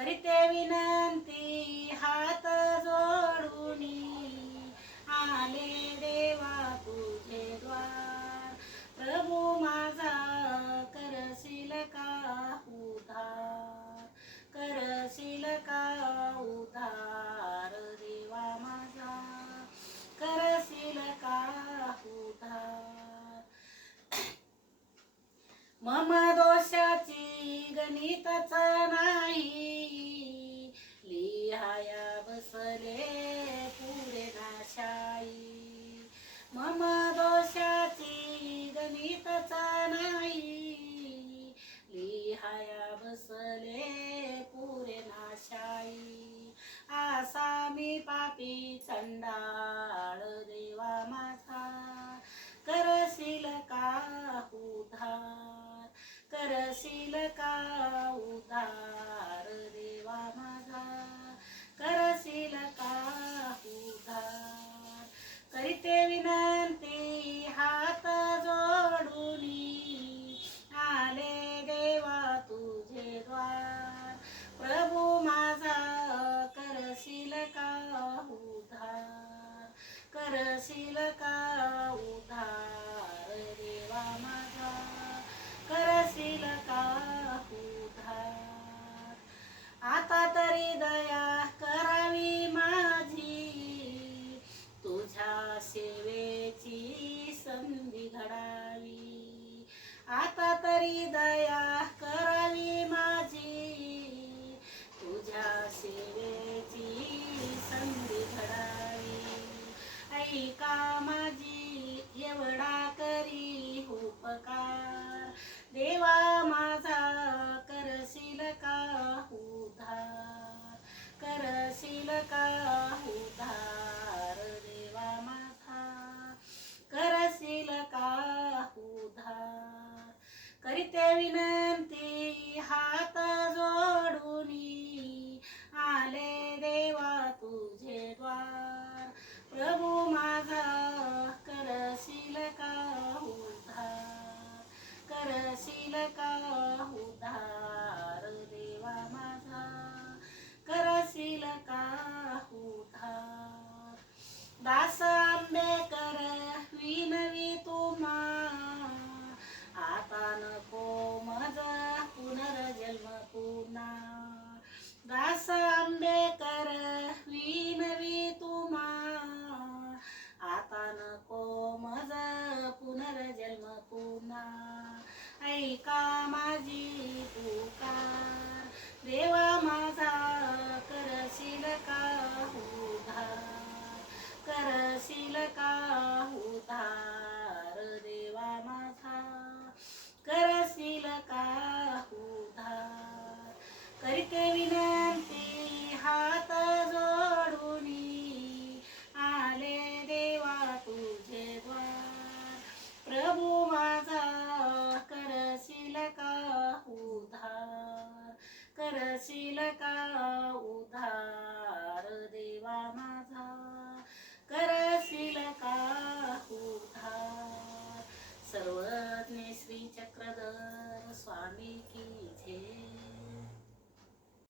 करीते विनंती हात जोडूनी, आले देवा तुझे द्वार. प्रभू माझा करशील का उद्धार, करशील का उद्धार. देवा माझा करशील का उद्धार. मम दोषाची गणितच नाही, लिहाया बसले पुरे नाशाई. मम दोषाची गणितच नाही, लिहाया बसले पुरे नाशाई. आसा मी पापी चंडाळ, देवा माझा करशील का उद्धार, करशील का उद्धार. देवा माझा करशील का उद्धार. करीते विनंती हात जोडूनी, आले देवा तुझे द्वार. प्रभू माझा करशील का उद्धार, करशील का उद्धार. देवा माझा करशील का उद्धार. आता तरी दया करावी माझी, तुझ्या सेवेची संधी घडावी. आता तरी दया करावी माझी, तुझ्या सेवेची संधी घडावी. ऐका माझी एवढा करी उपकार, देवा माझा करशील का उद्धार, करशील का उद्धार. देवा माझा करशील का उद्धार. करीते विनंती हात जोडूनी, आले देवा तुझे द्वार. प्रभू माझा करशील का उद्धार, करशील का उद्धार. देवा माझा करशील का उद्धार. दास आंबेकर विनवी तुम्हा, आता नको मज पुनर्जन्म पुन्हा. दास आंबेकर विनवी तुम्हा, आता नको मज पुनर्जन्म पुन्हा. ऐका माझी पुकार, देवा माझा करशील का उद्धार, करशील का उद्धार. देवा माझा करशील का उद्धार. करीते विनंती हात जोडूनी, आले देवा तुझे द्वार. प्रभू माझा करशील का उद्धार, करशील का उद्धार.